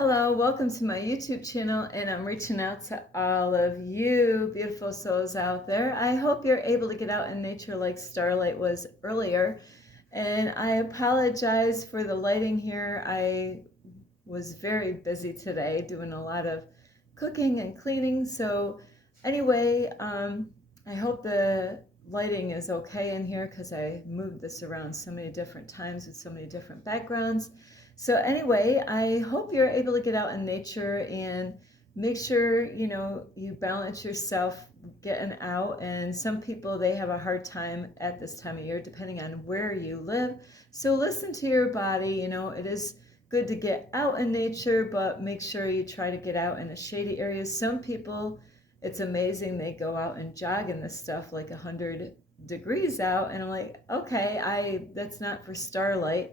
Hello, welcome to my YouTube channel, and I'm reaching out to all of you beautiful souls out there. I hope you're able to get out in nature like Starlight was earlier. And I apologize for the lighting here. I was very busy today doing a lot of cooking and cleaning. So anyway, I hope the lighting is okay in here because I moved this around so many different times with so many different backgrounds. So anyway, I hope you're able to get out in nature and make sure, you balance yourself getting out. And some people, they have a hard time at this time of year, depending on where you live. So listen to your body. It is good to get out in nature, but make sure you try to get out in the shady areas. Some people, it's amazing, they go out and jog in this stuff like 100 degrees out, and I'm like, okay, that's not for Starlight.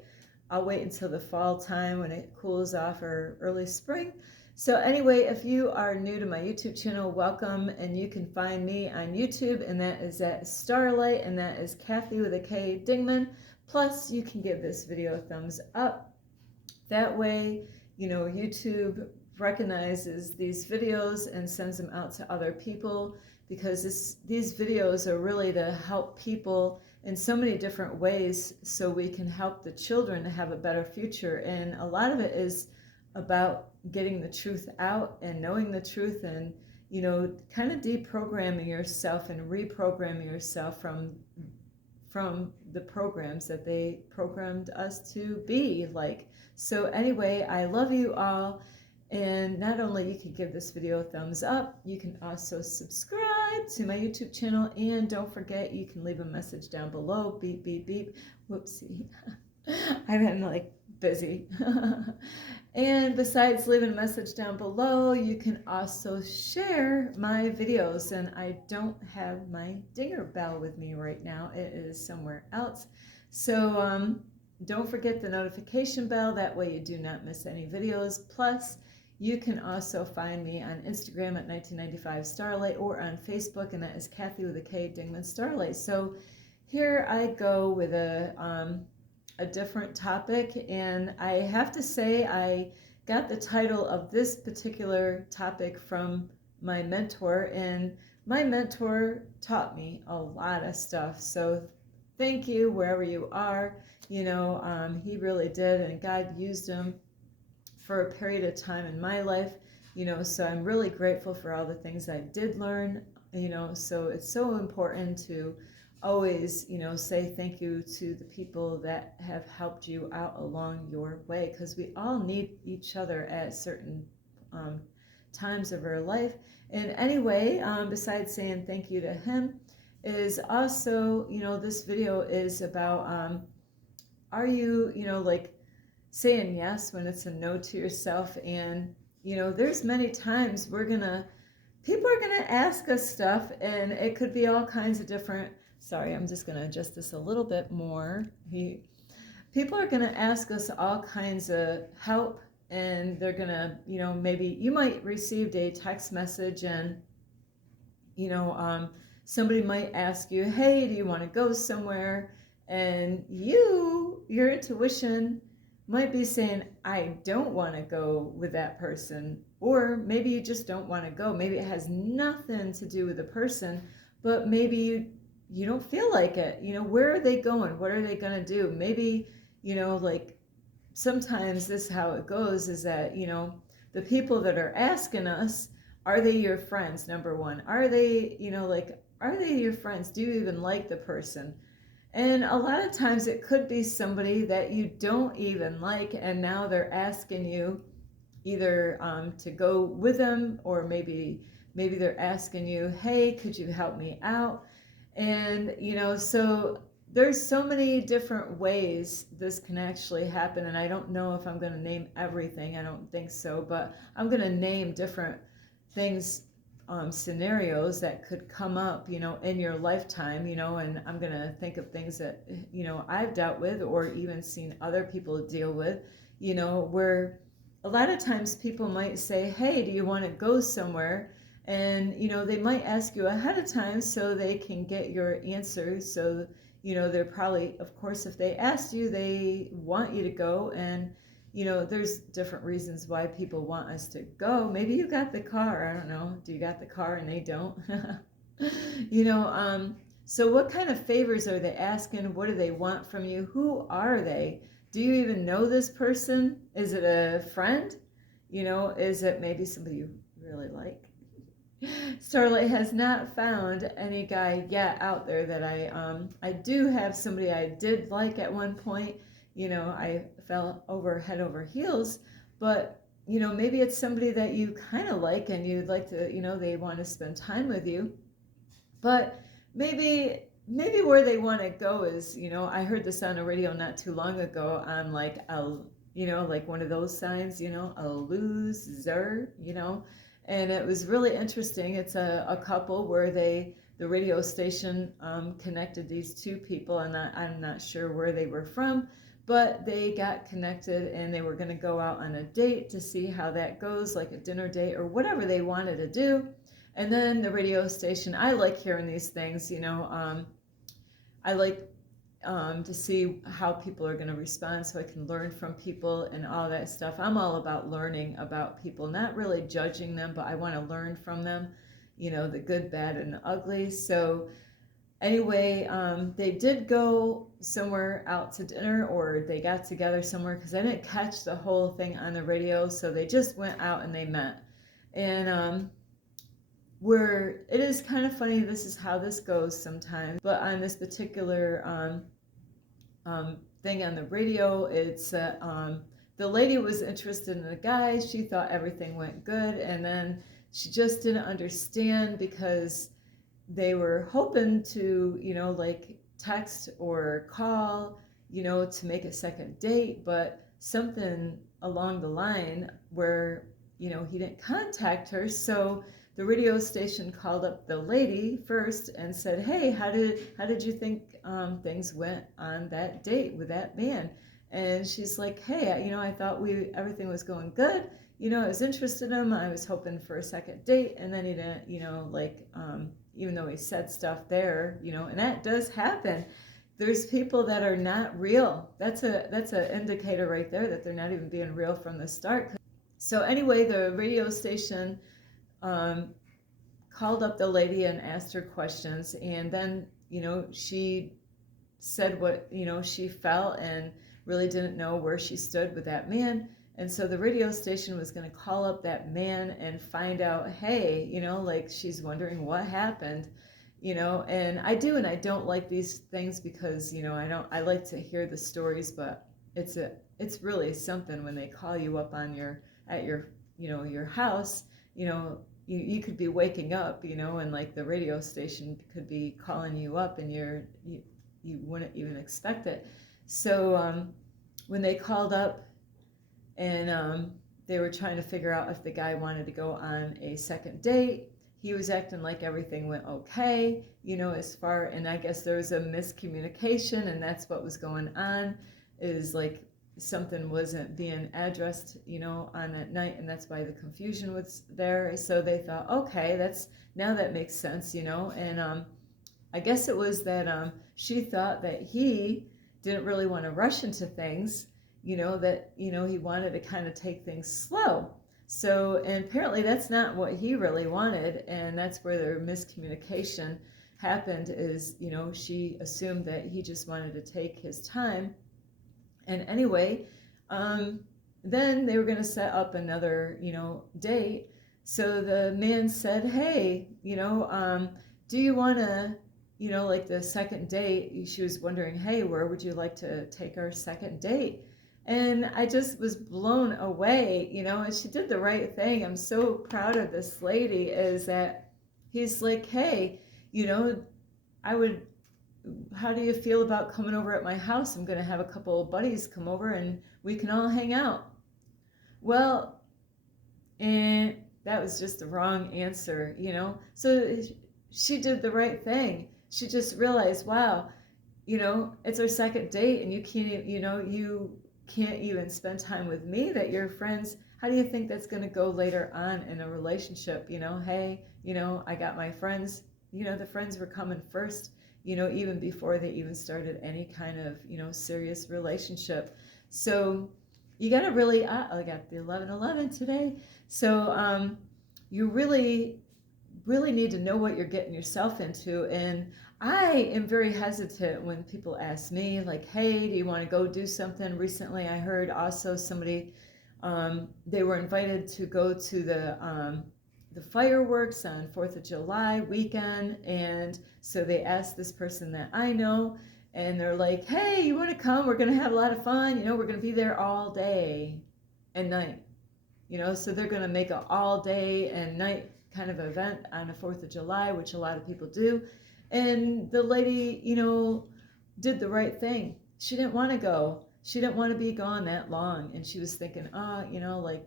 I'll wait until the fall time when it cools off, or early spring. So anyway, if you are new to my YouTube channel, welcome, and you can find me on YouTube, and that is at Starlight, and that is Kathy with a K Dingman. Plus, you can give this video a thumbs up. That way, YouTube recognizes these videos and sends them out to other people, because these videos are really to help people in so many different ways, so we can help the children to have a better future. And a lot of it is about getting the truth out and knowing the truth, and kind of deprogramming yourself and reprogramming yourself from the programs that they programmed us to be like. So anyway, I love you all. And not only you can give this video a thumbs up, you can also subscribe to my YouTube channel. And don't forget, you can leave a message down below. Beep, beep, beep. Whoopsie. I've been like busy. And besides leaving a message down below, you can also share my videos. And I don't have my dinger bell with me right now. It is somewhere else. So don't forget the notification bell. That way you do not miss any videos. Plus, you can also find me on Instagram at 1995 Starlight, or on Facebook, and that is Kathy with a K Dingman Starlight. So here I go with a different topic, and I have to say I got the title of this particular topic from my mentor, and my mentor taught me a lot of stuff. So thank you wherever you are. He really did, and God used him for a period of time in my life, so I'm really grateful for all the things I did learn, so it's so important to always, say thank you to the people that have helped you out along your way, because we all need each other at certain times of our life. And anyway, besides saying thank you to him, is also, this video is about, are you, like, saying yes when it's a no to yourself. And there's many times people are gonna ask us stuff, and it could be all kinds of different. Sorry, I'm just gonna adjust this a little bit more. People are gonna ask us all kinds of help, and they're gonna, maybe you might received a text message, and somebody might ask you, hey, do you want to go somewhere? And your intuition might be saying, I don't want to go with that person. Or maybe you just don't want to go. Maybe it has nothing to do with the person, but maybe you don't feel like it. Where are they going? What are they going to do? Maybe, like, sometimes this is how it goes, is that, the people that are asking us, are they your friends? Number one, are they, are they your friends? Do you even like the person? And a lot of times it could be somebody that you don't even like, and now they're asking you either to go with them, or maybe they're asking you, hey, could you help me out? And so there's so many different ways this can actually happen, and I don't know if I'm going to name everything. I don't think so, but I'm going to name different things, scenarios that could come up, in your lifetime, and I'm going to think of things that, I've dealt with, or even seen other people deal with, where a lot of times people might say, hey, do you want to go somewhere? And, they might ask you ahead of time so they can get your answer. So, they're probably, of course, if they asked you, they want you to go. And, there's different reasons why people want us to go. Maybe you got the car. I don't know. Do you got the car and they don't? So what kind of favors are they asking? What do they want from you? Who are they? Do you even know this person? Is it a friend? Is it maybe somebody you really like? Starlight has not found any guy yet out there that I do have somebody I did like at one point. I fell over head over heels, but maybe it's somebody that you kind of like and you'd like to, they want to spend time with you. But maybe where they want to go is, I heard this on the radio not too long ago on like like one of those signs, a loser, and it was really interesting. It's a couple where the radio station connected these two people, and I'm not sure where they were from, but they got connected and they were going to go out on a date to see how that goes, like a dinner date or whatever they wanted to do. And then the radio station, I like hearing these things, I like to see how people are going to respond so I can learn from people and all that stuff. I'm all about learning about people, not really judging them, but I want to learn from them, the good, bad, and ugly. So anyway, they did go somewhere out to dinner, or they got together somewhere, because I didn't catch the whole thing on the radio. So they just went out and they met. And where it is kind of funny, this is how this goes sometimes, but on this particular thing on the radio, it's the lady was interested in the guy. She thought everything went good, and then she just didn't understand because they were hoping to, like text or call, to make a second date, but something along the line where, he didn't contact her. So the radio station called up the lady first and said, "Hey, how did you think things went on that date with that man?" And she's like, "Hey, I thought everything was going good. I was interested in him. I was hoping for a second date, and then he didn't, even though he said stuff there, and that does happen. There's people that are not real. That's an indicator right there that they're not even being real from the start." So anyway, the radio station called up the lady and asked her questions, and then she said what she felt and really didn't know where she stood with that man. And so the radio station was going to call up that man and find out, hey, like she's wondering what happened, and I do and I don't like these things because I like to hear the stories, but it's really something when they call you up on your house. You could be waking up, and like the radio station could be calling you up, and you wouldn't even expect it. So when they called up and they were trying to figure out if the guy wanted to go on a second date, he was acting like everything went okay, and I guess there was a miscommunication, and that's what was going on, is like something wasn't being addressed, on that night, and that's why the confusion was there. So they thought, okay, that makes sense, and I guess it was that she thought that he didn't really want to rush into things, that he wanted to kind of take things slow. So, and apparently that's not what he really wanted, and that's where their miscommunication happened, is she assumed that he just wanted to take his time. And anyway, then they were going to set up another, date. So the man said, "Hey, do you want to, like the second date?" She was wondering, "Hey, where would you like to take our second date?" And I just was blown away, and she did the right thing. I'm so proud of this lady, is that he's like, "Hey, how do you feel about coming over at my house? I'm going to have a couple of buddies come over and we can all hang out." Well, and that was just the wrong answer, So she did the right thing. She just realized, wow, it's our second date and you can't even spend time with me, that you're friends. How do you think that's going to go later on in a relationship? Hey, I got my friends, the friends were coming first, even before they even started any kind of, serious relationship. So you got to really, I got the 1111 today. So you really need to know what you're getting yourself into. And I am very hesitant when people ask me, like, hey, do you want to go do something? Recently, I heard also somebody, they were invited to go to the fireworks on 4th of July weekend. And so they asked this person that I know, and they're like, hey, you want to come? We're going to have a lot of fun. You know, we're going to be there all day and night. You know, so they're going to make an all day and night kind of event on the 4th of July, which a lot of people do. And the lady, you know, did the right thing. She didn't want to go. She didn't want to be gone that long. And she was thinking, you know, like,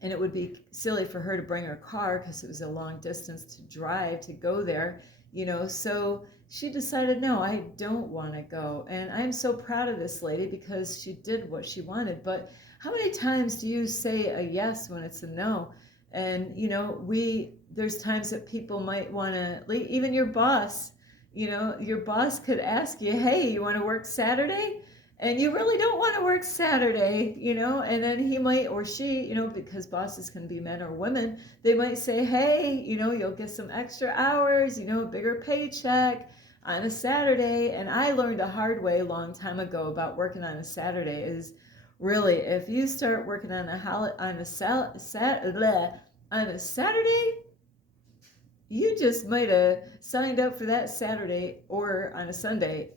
and it would be silly for her to bring her car because it was a long distance to drive to go there, you know. So she decided, no, I don't want to go. And I'm so proud of this lady because she did what she wanted. But how many times do you say a yes when it's a no? And, you know, there's times that people might want to leave, even your boss, you know, your boss could ask you, hey, you want to work Saturday? And you really don't want to work Saturday, you know, and then he might, or she, you know, because bosses can be men or women, they might say, hey, you know, you'll get some extra hours, you know, a bigger paycheck on a Saturday. And I learned a hard way a long time ago about working on a Saturday is really, if you start working on a Saturday, you just might have signed up for that Saturday or on a Sunday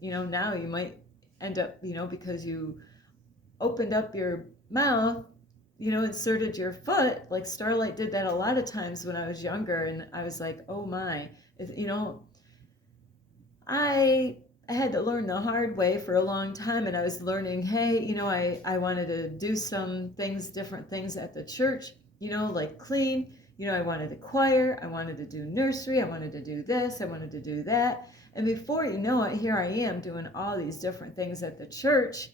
you know, now you might end up, you know, because you opened up your mouth, you know, inserted your foot, like Starlight did that a lot of times when I was younger. And I was like, oh my, you know, I had to learn the hard way for a long time. And I was learning, hey, you know, I wanted to do some things, different things at the church, you know, like clean. You know, I wanted to choir, I wanted to do nursery, I wanted to do this, I wanted to do that. And before you know it, here I am doing all these different things at the church.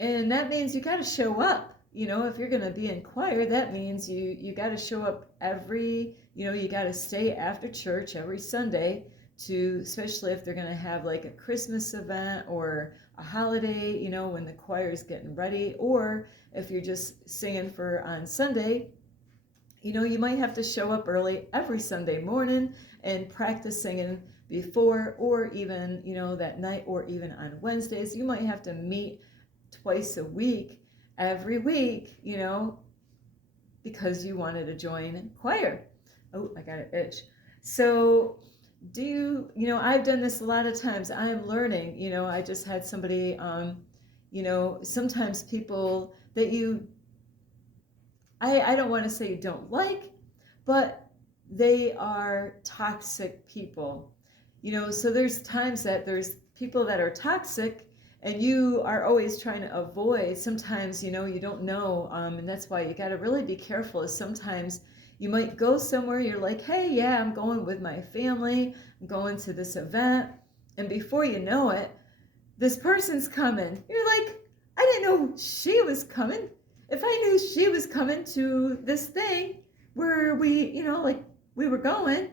And that means you got to show up. You know, if you're going to be in choir, that means you got to show up you know, you got to stay after church every Sunday to, especially if they're going to have like a Christmas event or a holiday, you know, when the choir is getting ready, or if you're just singing for on Sunday, you know, you might have to show up early every Sunday morning and practice singing before, or even, you know, that night, or even on Wednesdays. You might have to meet twice a week, every week, you know, because you wanted to join choir. Oh, I got an itch. So you know, I've done this a lot of times. I'm learning, you know, I just had somebody, you know, sometimes people that I don't want to say you don't like, but they are toxic people. You know, so there's times that there's people that are toxic and you are always trying to avoid. Sometimes, you know, you don't know. And that's why you got to really be careful. Is sometimes you might go somewhere, you're like, hey, yeah, I'm going with my family, I'm going to this event. And before you know it, this person's coming. You're like, I didn't know she was coming. If I knew she was coming to this thing where we, you know, like we were going,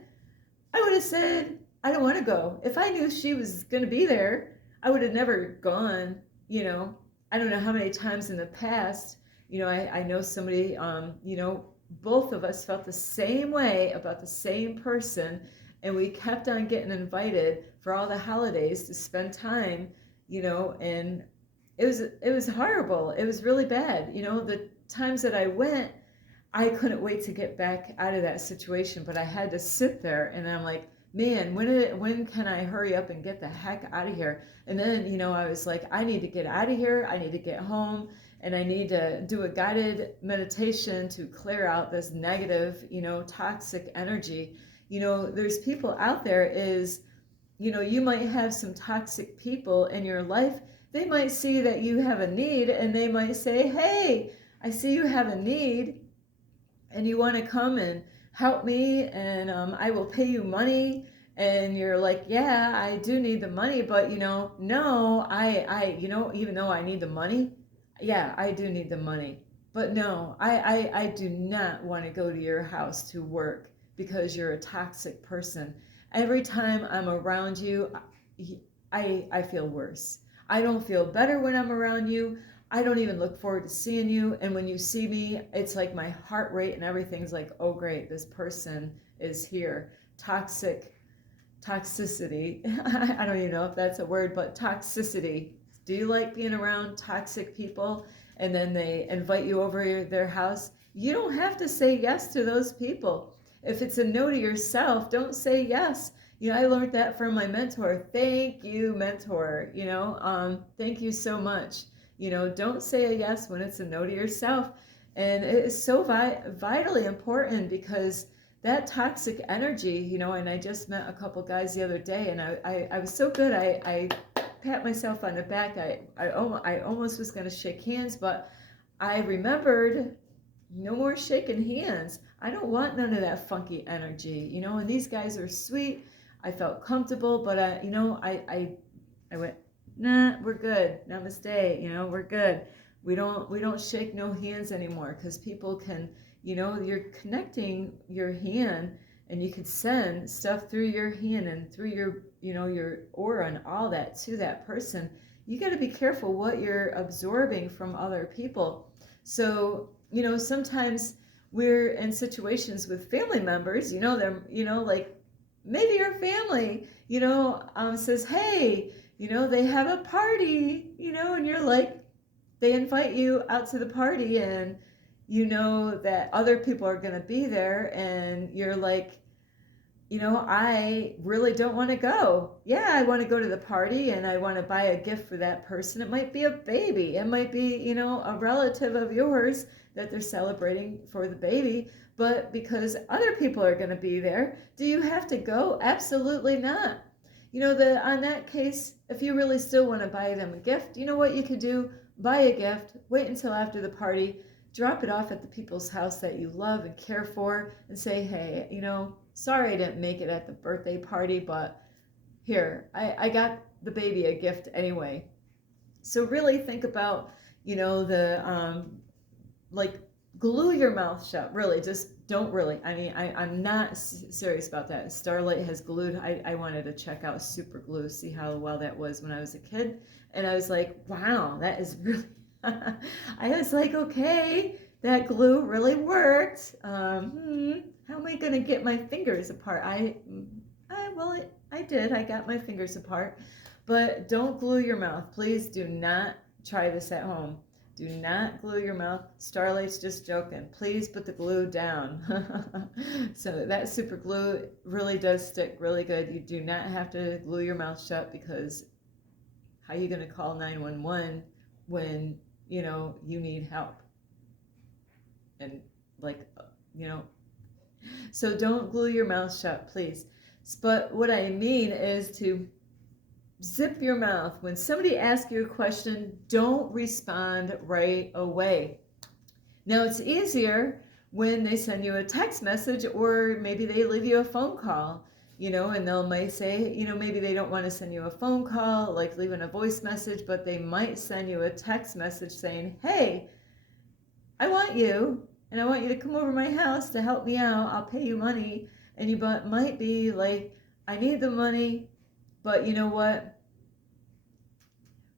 I would have said, I don't want to go. If I knew she was going to be there, I would have never gone, you know. I don't know how many times in the past, you know, I know somebody, you know, both of us felt the same way about the same person, and we kept on getting invited for all the holidays to spend time, you know, and it was horrible. It was really bad. You know, the times that I went, I couldn't wait to get back out of that situation, but I had to sit there and I'm like, man, when can I hurry up and get the heck out of here? And then, you know, I was like, I need to get out of here. I need to get home, and I need to do a guided meditation to clear out this negative, you know, toxic energy. You know, there's people out there you know, you might have some toxic people in your life. They might see that you have a need and they might say, hey, I see you have a need and you want to come and help me, and I will pay you money. And you're like, yeah, I do need the money, but you know, no, you know, even though I need the money, yeah, I do need the money. But no, I do not want to go to your house to work because you're a toxic person. Every time I'm around you, I feel worse. I don't feel better when I'm around you. I don't even look forward to seeing you. And when you see me, it's like my heart rate and everything's like, oh, great, this person is here. Toxicity. I don't even know if that's a word, but toxicity. Do you like being around toxic people and then they invite you over their house? You don't have to say yes to those people. If it's a no to yourself, don't say yes. I learned that from my mentor. Thank you, mentor. Thank you so much. Don't say a yes when it's a no to yourself. And it is so vitally important because that toxic energy, and I just met a couple guys the other day, and I was so good. I pat myself on the back. I almost was going to shake hands, but I remembered no more shaking hands. I don't want none of that funky energy, and these guys are sweet. I felt comfortable, but I went, nah, we're good. Namaste. We're good. We don't shake no hands anymore because people can, you're connecting your hand and you could send stuff through your hand and through your aura and all that to that person. You got to be careful what you're absorbing from other people. So, sometimes we're in situations with family members, them, like maybe your family, says, hey, they have a party, and you're like, they invite you out to the party and you know that other people are going to be there and you're like, I really don't want to go. Yeah, I want to go to the party and I want to buy a gift for that person. It might be a baby. It might be, a relative of yours that they're celebrating for the baby. But because other people are going to be there, do you have to go? Absolutely not. On that case, if you really still want to buy them a gift, you know what you could do? Buy a gift, wait until after the party, drop it off at the people's house that you love and care for, and say, hey, sorry I didn't make it at the birthday party, but here, I got the baby a gift anyway. So really think about, like, glue your mouth shut. Really, just don't really. I mean, I'm not serious about that. Starlight has glued. I wanted to check out super glue, see how well that was when I was a kid. And I was like, wow, that is really, I was like, okay, that glue really worked. How am I going to get my fingers apart? I did. I got my fingers apart. But don't glue your mouth. Please do not try this at home. Do not glue your mouth. Starlight's just joking. Please put the glue down. So that super glue really does stick really good. You do not have to glue your mouth shut because how are you going to call 911 when, you need help? And so don't glue your mouth shut, please. But what I mean is to zip your mouth. When somebody asks you a question, don't respond right away. Now, it's easier when they send you a text message or maybe they leave you a phone call, and they might say, maybe they don't want to send you a phone call, like leaving a voice message, but they might send you a text message saying, hey, I want you, and I want you to come over to my house to help me out. I'll pay you money. And you might be like, I need the money, but you know what?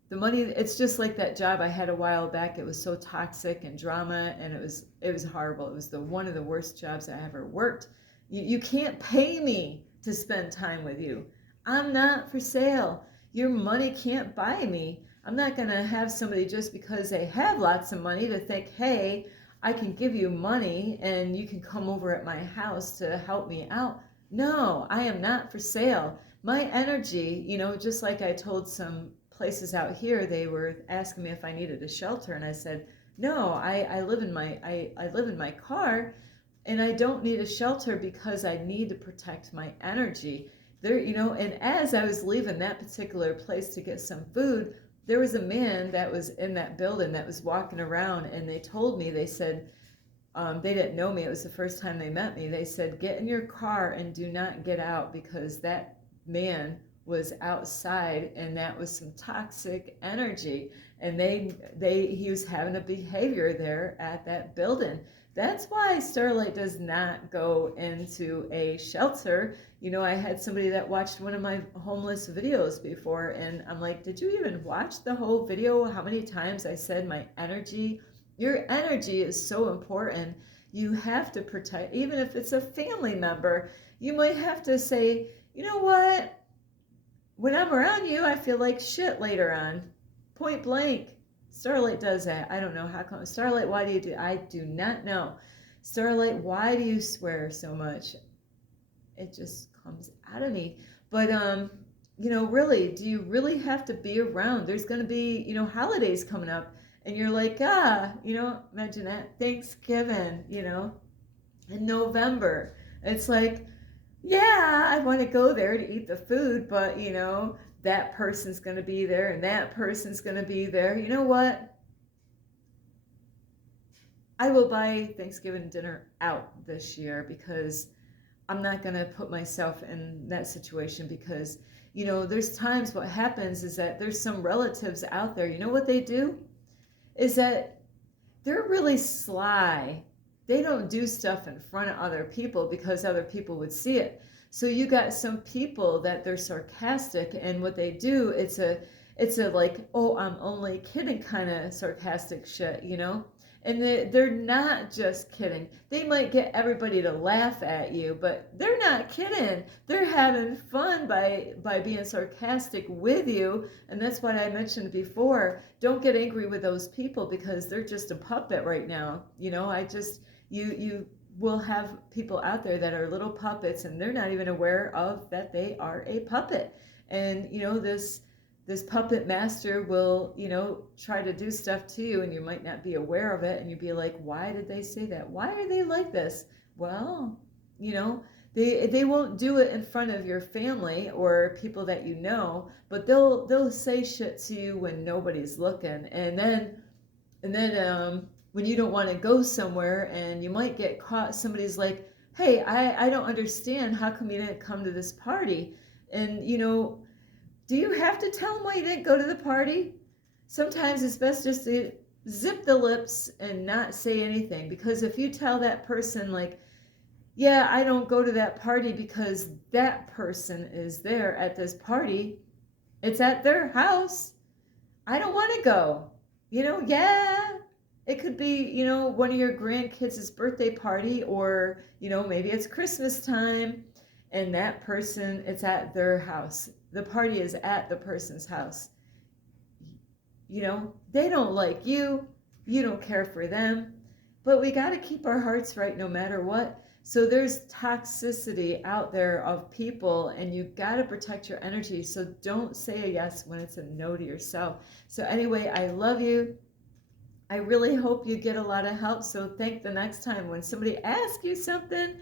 The money, it's just like that job I had a while back. It was so toxic and drama, and it was horrible. It was one of the worst jobs I ever worked. You can't pay me to spend time with you. I'm not for sale. Your money can't buy me. I'm not going to have somebody just because they have lots of money to think, hey, I can give you money and you can come over at my house to help me out. No, I am not for sale. My energy, just like I told some places out here, they were asking me if I needed a shelter, and I said, no, I live in my car, and I don't need a shelter because I need to protect my energy. There, and as I was leaving that particular place to get some food, there was a man that was in that building that was walking around, and they told me, they said, they didn't know me. It was the first time they met me. They said, get in your car and do not get out because that man was outside, and that was some toxic energy, and he was having a behavior there at that building. That's why Starlight does not go into a shelter. You know, I had somebody that watched one of my homeless videos before, and I'm like, did you even watch the whole video? How many times I said my energy? Your energy is so important. You have to protect, even if it's a family member. You might have to say, you know what? When I'm around you, I feel like shit later on. Point blank. Starlight does that. I don't know how come. Starlight, why do you do? I do not know. Starlight, why do you swear so much? It just comes out of me. But you know, really, do you really have to be around? There's going to be, you know, holidays coming up, and you're like, you know, imagine that Thanksgiving, you know, in November. It's like, yeah, I want to go there to eat the food, but you know, that person's going to be there and that person's going to be there. You know what? I will buy Thanksgiving dinner out this year because I'm not going to put myself in that situation, because, you know, there's times what happens is that there's some relatives out there, you know what they do? Is that they're really sly. They don't do stuff in front of other people because other people would see it. So you got some people that they're sarcastic, and what they do, it's a like, oh, I'm only kidding kind of sarcastic shit, you know? And they're not just kidding. They might get everybody to laugh at you, but they're not kidding. They're having fun by being sarcastic with you. And that's what I mentioned before. Don't get angry with those people because they're just a puppet right now. You know, you will have people out there that are little puppets, and they're not even aware of that they are a puppet. And, you know, this puppet master will, you know, try to do stuff to you, and you might not be aware of it, and you'd be like, why did they say that? Why are they like this? Well, you know, they won't do it in front of your family or people that you know, but they'll say shit to you when nobody's looking. And then when you don't want to go somewhere and you might get caught, somebody's like, hey, I don't understand, how come you didn't come to this party? And, you know, do you have to tell them why you didn't go to the party? Sometimes it's best just to zip the lips and not say anything, because if you tell that person, like, yeah, I don't go to that party because that person is there at this party, it's at their house, I don't want to go. You know, yeah, it could be, you know, one of your grandkids' birthday party, or, you know, maybe it's Christmas time and that person, it's at their house. The party is at the person's house. You know, they don't like you. You don't care for them. But we got to keep our hearts right no matter what. So there's toxicity out there of people, and you got to protect your energy. So don't say a yes when it's a no to yourself. So anyway, I love you. I really hope you get a lot of help. So think the next time when somebody asks you something,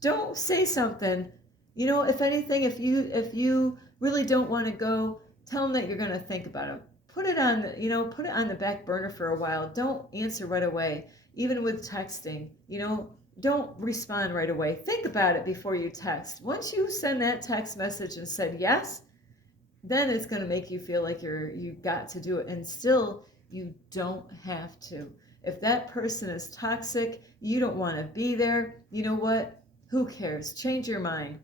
don't say something. You know, if anything, if you really don't want to go, tell them that you're going to think about it. Put it on, you know, put it on the back burner for a while. Don't answer right away. Even with texting, you know, don't respond right away. Think about it before you text. Once you send that text message and said yes, then it's going to make you feel like you got to do it. And still, you don't have to. If that person is toxic, you don't want to be there, you know what? Who cares? Change your mind.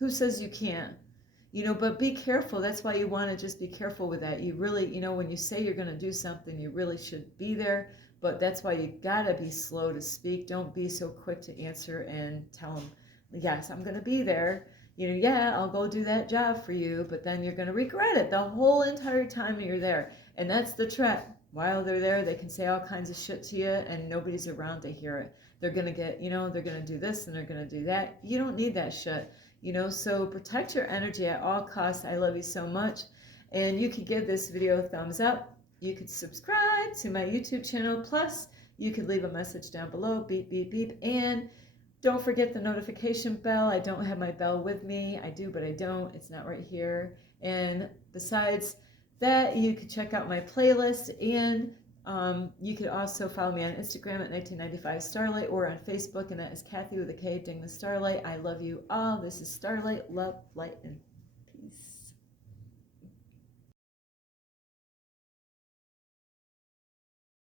Who says you can't? You know, but be careful. That's why you want to just be careful with that. You really, you know, when you say you're going to do something, you really should be there. But that's why you got to be slow to speak. Don't be so quick to answer and tell them, yes, I'm going to be there. You know, yeah, I'll go do that job for you, but then you're going to regret it the whole entire time you're there. And that's the trap. While they're there, they can say all kinds of shit to you, and nobody's around to hear it. They're going to get, you know, they're going to do this and they're going to do that. You don't need that shit. You know, so protect your energy at all costs. I love you so much. And you could give this video a thumbs up. You could subscribe to my YouTube channel. Plus, you could leave a message down below. Beep, beep, beep. And don't forget the notification bell. I don't have my bell with me. I do, but I don't. It's not right here. And besides that, you could check out my playlist, and you could also follow me on Instagram at 1995 Starlight, or on Facebook, and that is Kathy with a K, Ding the Starlight. I love you all. This is Starlight, love, light, and